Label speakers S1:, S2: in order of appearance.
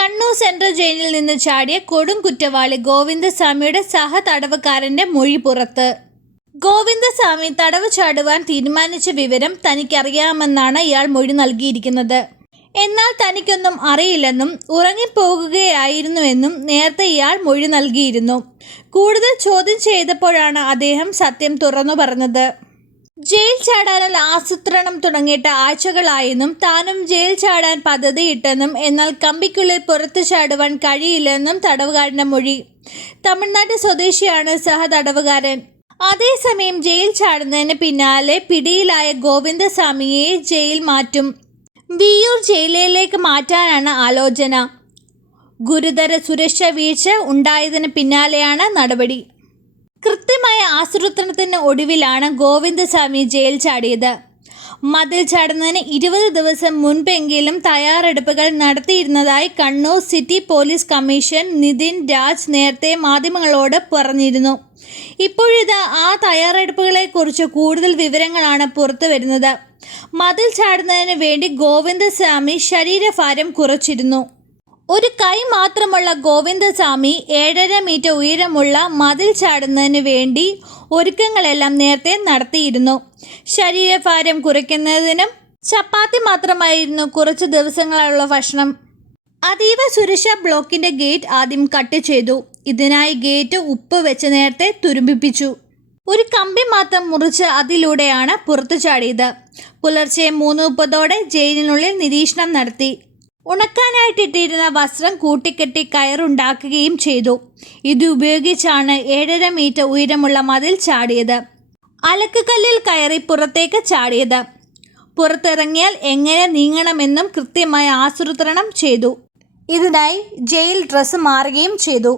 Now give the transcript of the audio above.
S1: Kannur central ജയിലിൽ നിന്ന് ചാടിയ കൊടും കുറ്റവാളി ഗോവിന്ദസ്വാമിയുടെ സഹ തടവുകാരന്റെ മൊഴി പുറത്ത്. ഗോവിന്ദസ്വാമി തടവ് ചാടുവാൻ തീരുമാനിച്ച വിവരം തനിക്കറിയാമെന്നാണ് ഇയാൾ മൊഴി നൽകിയിരിക്കുന്നത്. എന്നാൽ തനിക്കൊന്നും അറിയില്ലെന്നും ഉറങ്ങിപ്പോകുകയായിരുന്നുവെന്നും നേരത്തെ ഇയാൾ മൊഴി നൽകിയിരുന്നു. കൂടുതൽ ചോദ്യം ചെയ്തപ്പോഴാണ് അദ്ദേഹം സത്യം തുറന്നു പറഞ്ഞത്. ജയിൽ ചാടാനുള്ള ആസൂത്രണം തുടങ്ങിയിട്ട് ആഴ്ചകളായെന്നും താനും ജയിൽ ചാടാൻ പദ്ധതിയിട്ടെന്നും എന്നാൽ കമ്പിക്കുള്ളിൽ പുറത്തു ചാടുവാൻ കഴിയില്ലെന്നും തടവുകാരന്റെ മൊഴി. തമിഴ്നാട് സ്വദേശിയാണ് സഹ തടവുകാരൻ. അതേസമയം ജയിൽ ചാടുന്നതിന് പിന്നാലെ പിടിയിലായ ഗോവിന്ദസ്വാമിയെ ജയിൽ മാറ്റും. വിയൂർ ജയിലിലേക്ക് മാറ്റാനാണ് ആലോചന. ഗുരുതര സുരക്ഷാ വീഴ്ച ഉണ്ടായതിന് പിന്നാലെയാണ് നടപടി. കൃത്യമായ ആസൂത്രണത്തിന് ഒടുവിലാണ് ഗോവിന്ദസ്വാമി ജയിൽ ചാടിയത്. മതിൽ ചാടുന്നതിന് ഇരുപത് ദിവസം മുൻപെങ്കിലും തയ്യാറെടുപ്പുകൾ നടത്തിയിരുന്നതായി Kannur city police commission Nitin Raj നേരത്തെ മാധ്യമങ്ങളോട് പറഞ്ഞിരുന്നു. ഇപ്പോഴിതാ ആ തയ്യാറെടുപ്പുകളെക്കുറിച്ച് കൂടുതൽ വിവരങ്ങളാണ് പുറത്തു വരുന്നത്. മതിൽ ചാടുന്നതിന് വേണ്ടി ഗോവിന്ദസ്വാമി ശരീരഭാരം കുറച്ചിരുന്നു. ഒരു കൈ മാത്രമുള്ള ഗോവിന്ദസ്വാമി ഏഴര മീറ്റർ ഉയരമുള്ള മതിൽ ചാടുന്നതിന് വേണ്ടി ഒരുക്കങ്ങളെല്ലാം നേരത്തെ നടത്തിയിരുന്നു. ശരീരഭാരം കുറയ്ക്കുന്നതിനും ചപ്പാത്തി മാത്രമായിരുന്നു കുറച്ച് ദിവസങ്ങളുള്ള ഭക്ഷണം. അതീവ സുരക്ഷാ ബ്ലോക്കിന്റെ ഗേറ്റ് ആദ്യം കട്ട് ചെയ്തു. ഇതിനായി ഗേറ്റ് ഉപ്പ് വെച്ച് നേരത്തെ തുരുമ്പിപ്പിച്ചു. ഒരു കമ്പി മാത്രം മുറിച്ച് അതിലൂടെയാണ് പുറത്തു ചാടിയത്. പുലർച്ചെ മൂന്ന് മുപ്പതോടെ ജയിലിനുള്ളിൽ നിരീക്ഷണം നടത്തി. ഉണക്കാനായിട്ടിട്ടിരുന്ന വസ്ത്രം കൂട്ടിക്കെട്ടി കയറുണ്ടാക്കുകയും ചെയ്തു. ഇത് ഉപയോഗിച്ചാണ് ഏഴര മീറ്റർ ഉയരമുള്ള മതിൽ ചാടിയത്. അലക്കുകല്ലിൽ കയറി പുറത്തേക്ക് ചാടിയത്. പുറത്തിറങ്ങിയാൽ എങ്ങനെ നീങ്ങണമെന്നും കൃത്യമായി ആസൂത്രണം ചെയ്തു. ഇതിനായി ജയിൽ ഡ്രസ്സ് മാറുകയും ചെയ്തു.